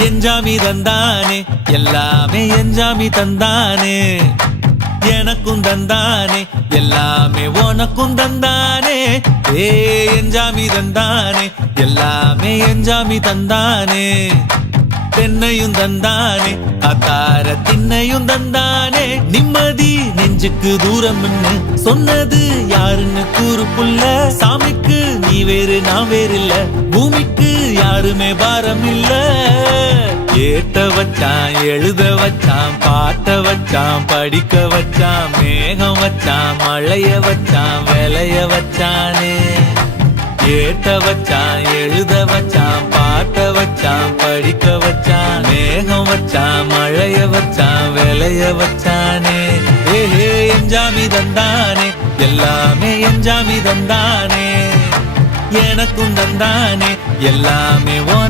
எஞ்சாமி தந்தானே எல்லாமே எஞ்சாமி தந்தானே எனக்கும் தந்தானே எல்லாமே உனக்கும் தந்தானே ஏ எஞ்சாமி தந்தானே எல்லாமே எஞ்சாமி தந்தானே தென்னையும் தந்தானே அத்தார திண்ணையும் தந்தானே நிம்மதி நெஞ்சுக்கு தூரம்னு சொன்னது யாருன்னு கூறு புள்ள சாமிக்கு நீ வேறு நான் வேறு இல்ல பூமிக்கு யாருமே பாரம் இல்ல ஏத்த வச்சான் எழுத வச்சான் பாட்ட வச்சான் படிக்க வச்சான் மேகம் வச்சான் மழைய வச்சான் விளைய வச்சானே ஏத்த வச்சான் எழுத வச்சான் பாட்ட வச்சான் படிக்க வச்சான் மேகம் வச்சான் மழைய வச்சான் விளைய வச்சானே ஏஹே எஞ்சாமி தந்தானே எல்லாமே எஞ்சாமி தந்தானே எனக்கும் தந்தானே எல்லாமே